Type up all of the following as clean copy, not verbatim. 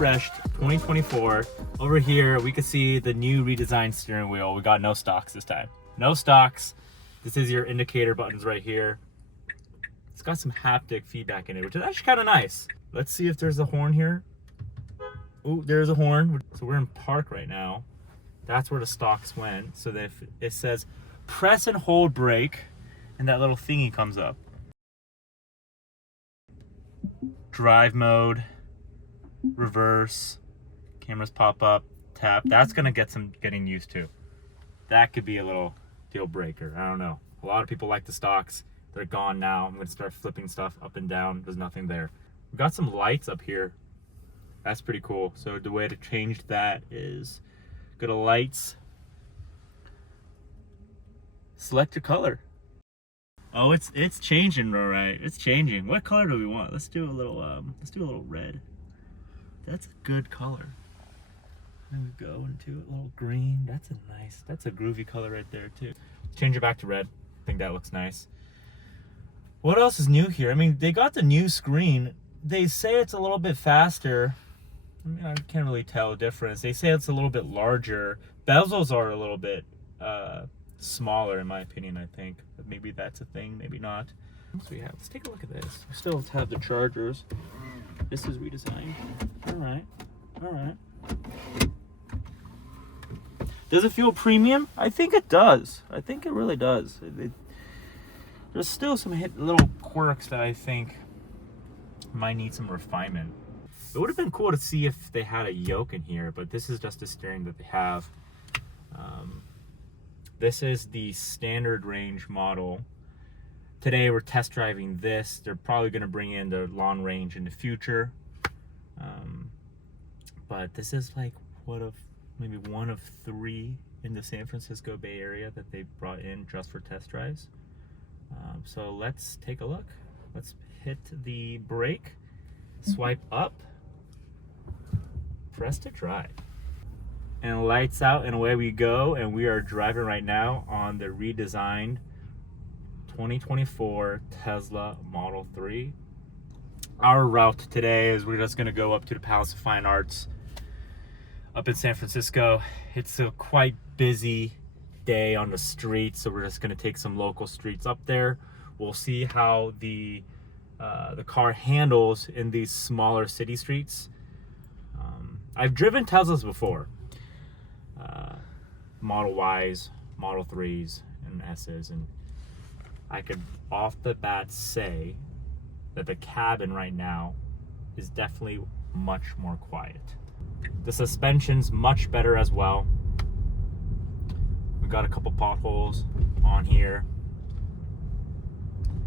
refreshed 2024. Over here, we can see the new redesigned steering wheel. We got no stocks this time. No stocks. This is your indicator buttons right here. It's got some haptic feedback in it, which is actually kind of nice. Let's see if there's a horn here. Oh, there's a horn. So we're in park right now. That's where the stocks went. So that if it says press and hold brake, and that little thingy comes up. Drive mode, reverse, cameras pop up, tap. That's gonna get some getting used to. That could be a little deal breaker. I don't know. A lot of people like the stocks. They're gone now. I'm gonna start flipping stuff up and down. There's nothing there. We've got some lights up here. That's pretty cool. So the way to change that is go to lights, select your color. Oh, it's changing, all right. It's changing. What color do we want? Let's do a little red. That's a good color. There we go into a little green. That's a groovy color right there too. Change it back to red. I think that looks nice. What else is new here? I mean, they got the new screen. They say it's a little bit faster. I mean, I can't really tell a difference. They say it's a little bit larger. Bezels are a little bit smaller in my opinion, I think. But maybe that's a thing, maybe not. What else do we have? Let's take a look at this. We still have the chargers. This is redesigned. All right. Does it feel premium? I think it does. I think it really does. There's still some little quirks that I think might need some refinement. It would have been cool to see if they had a yoke in here, but this is just the steering that they have. This is the standard range model. Today we're test driving this. They're probably going to bring in the long range in the future. But this is like maybe one of 3 in the San Francisco Bay Area that they brought in just for test drives. So let's take a look. Let's hit the brake, swipe up, press to drive. And lights out and away we go, and we are driving right now on the redesigned 2024 Tesla Model 3. Our route today is we're just going to go up to the Palace of Fine Arts up in San Francisco. It's a quite busy day on the streets, so we're just going to take some local streets up there. We'll see how the car handles in these smaller city streets. I've driven Teslas before. Model Ys, Model 3s, and S's, and I could off the bat say that the cabin right now is definitely much more quiet. The suspension's much better as well. We've got a couple potholes on here,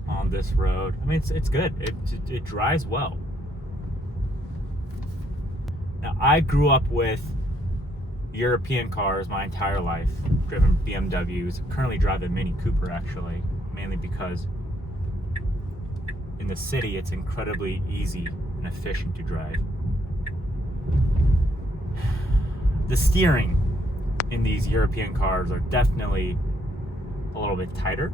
on this road. I mean, it's good. It drives well. Now, I grew up with European cars my entire life, driven BMWs. Currently drive a Mini Cooper, actually, mainly because in the city it's incredibly easy and efficient to drive. The steering in these European cars are definitely a little bit tighter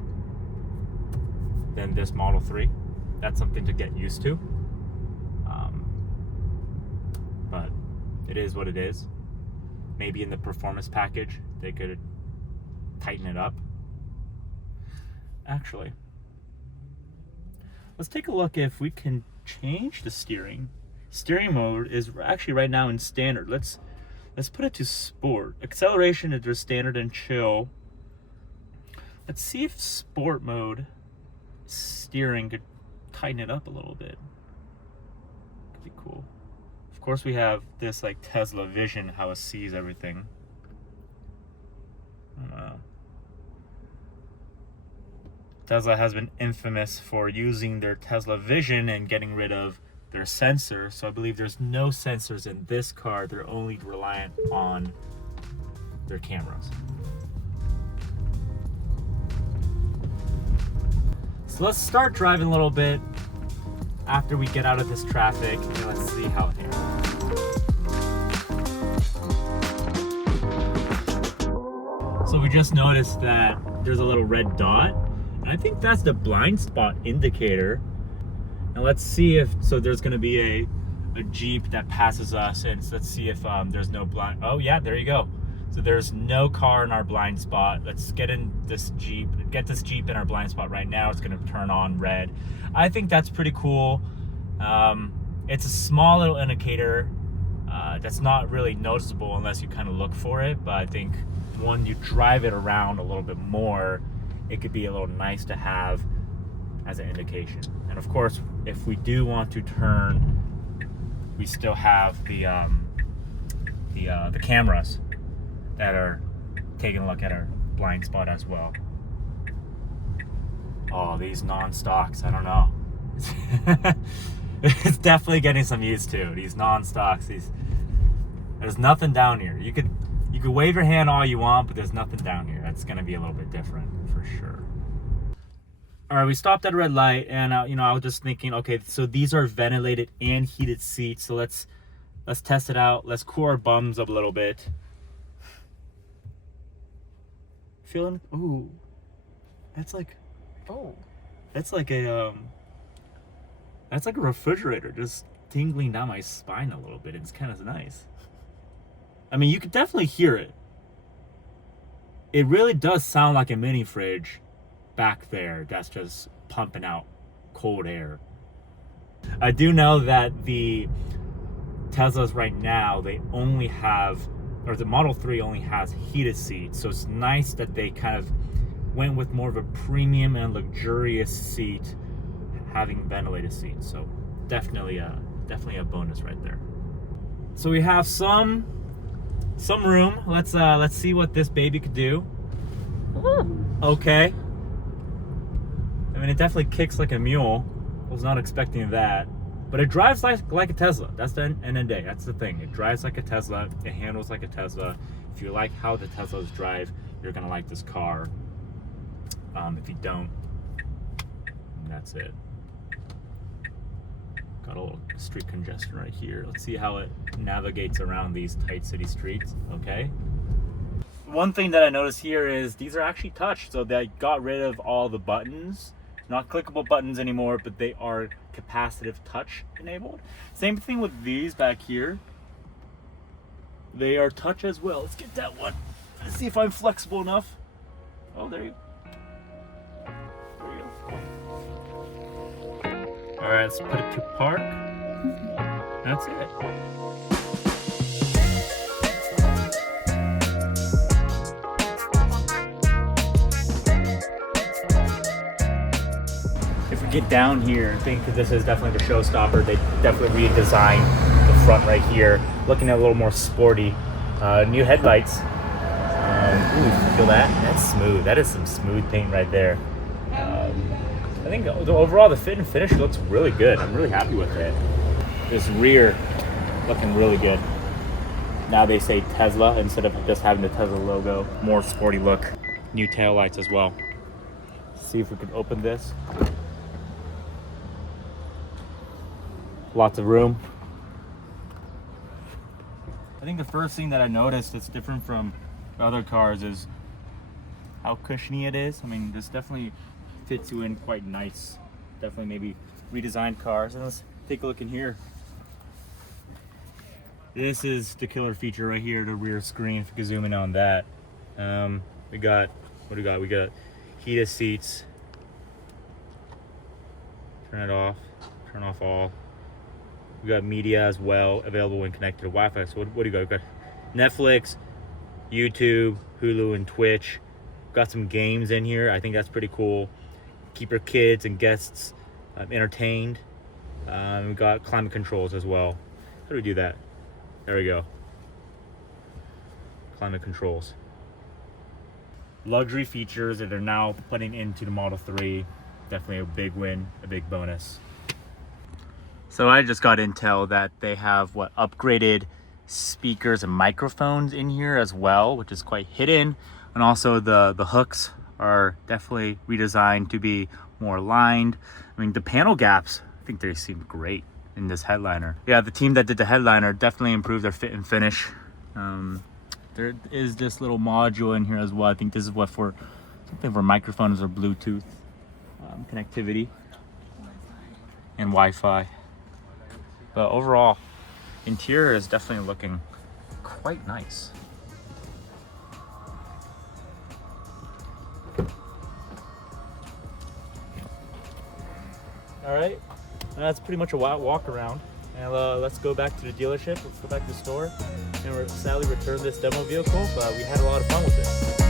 than this Model 3. That's something to get used to. But it is what it is. Maybe in the performance package, they could tighten it up. Actually, let's take a look if we can change the steering. Steering mode is actually right now in standard. Let's put it to sport. Acceleration is just standard and chill. Let's see if sport mode steering could tighten it up a little bit. Could be cool. Of course, we have this like Tesla vision, how it sees everything. I don't know. Tesla has been infamous for using their Tesla vision and getting rid of their sensors. So I believe there's no sensors in this car. They're only reliant on their cameras. So let's start driving a little bit after we get out of this traffic, and let's see how it handles. So we just noticed that there's a little red dot, and I think that's the blind spot indicator. And let's see if, so there's gonna be a a Jeep that passes us, and let's see if there's no blind. Oh yeah, there you go. So there's no car in our blind spot. Let's get in this Jeep, get this Jeep in our blind spot right now. It's gonna turn on red. I think that's pretty cool. It's a small little indicator that's not really noticeable unless you kind of look for it, but I think when you drive it around a little bit more, it could be a little nice to have as an indication. And of course, if we do want to turn, we still have the cameras that are taking a look at our blind spot as well. Oh, these non-stocks, I don't know. It's definitely getting some used to these non-stocks. There's nothing down here. You could wave your hand all you want, but there's nothing down here. That's gonna be a little bit different for sure. All right, we stopped at a red light, and I was just thinking, okay, so these are ventilated and heated seats. So let's test it out. Let's cool our bums up a little bit. Feeling, ooh, that's like a refrigerator just tingling down my spine a little bit. It's kind of nice. I mean, you could definitely hear it. It really does sound like a mini fridge back there that's just pumping out cold air. I do know that the Teslas right now, they only have, or the Model 3 only has heated seats. So it's nice that they kind of went with more of a premium and luxurious seat, having ventilated seats. So definitely a bonus right there. So we have some room. Let's see what this baby could do. Ooh. Okay. I mean, it definitely kicks like a mule. I was not expecting that. But it drives like a Tesla. That's the end of the day. That's the thing. It drives like a Tesla. It handles like a Tesla. If you like how the Teslas drive, you're gonna like this car. If you don't, that's it. Got a little street congestion right here. Let's see how it navigates around these tight city streets. Okay. One thing that I noticed here is these are actually touch. So they got rid of all the buttons. Not clickable buttons anymore, but they are capacitive touch enabled. Same thing with these back here. They are touch as well. Let's get that one. Let's see if I'm flexible enough. Oh, there you go. All right, let's put it to park. That's it. If we get down here, I think this is definitely the showstopper. They definitely redesigned the front right here, looking at a little more sporty. New headlights. Ooh, feel that? That's smooth. That is some smooth paint right there. I think overall the fit and finish looks really good. I'm really happy with it. This rear looking really good. Now they say Tesla instead of just having the Tesla logo. More sporty look. New taillights as well. See if we can open this. Lots of room. I think the first thing that I noticed that's different from other cars is how cushiony it is. I mean, this definitely fits you in quite nice. Definitely maybe redesigned cars. And let's take a look in here. This is the killer feature right here, the rear screen. If you can zoom in on that. We got, what do we got? We got heated seats. Turn it off. Turn off all. We got media as well, available when connected to Wi-Fi. So what do you got? We got Netflix, YouTube, Hulu, and Twitch. Got some games in here. I think that's pretty cool. Keep your kids and guests entertained. We got climate controls as well. How do we do that? There we go. Climate controls. Luxury features that they're now putting into the Model 3. Definitely a big win, a big bonus. So I just got intel that they have upgraded speakers and microphones in here as well, which is quite hidden. And also the hooks are definitely redesigned to be more aligned. I mean, the panel gaps, I think they seem great in this headliner. Yeah, the team that did the headliner definitely improved their fit and finish. There is this little module in here as well. I think this is something for microphones or Bluetooth connectivity and Wi-Fi. But overall, Interior is definitely looking quite nice. All right, that's pretty much a walk around. And let's go back to the dealership. Let's go back to the store and sadly return this demo vehicle. But we had a lot of fun with it.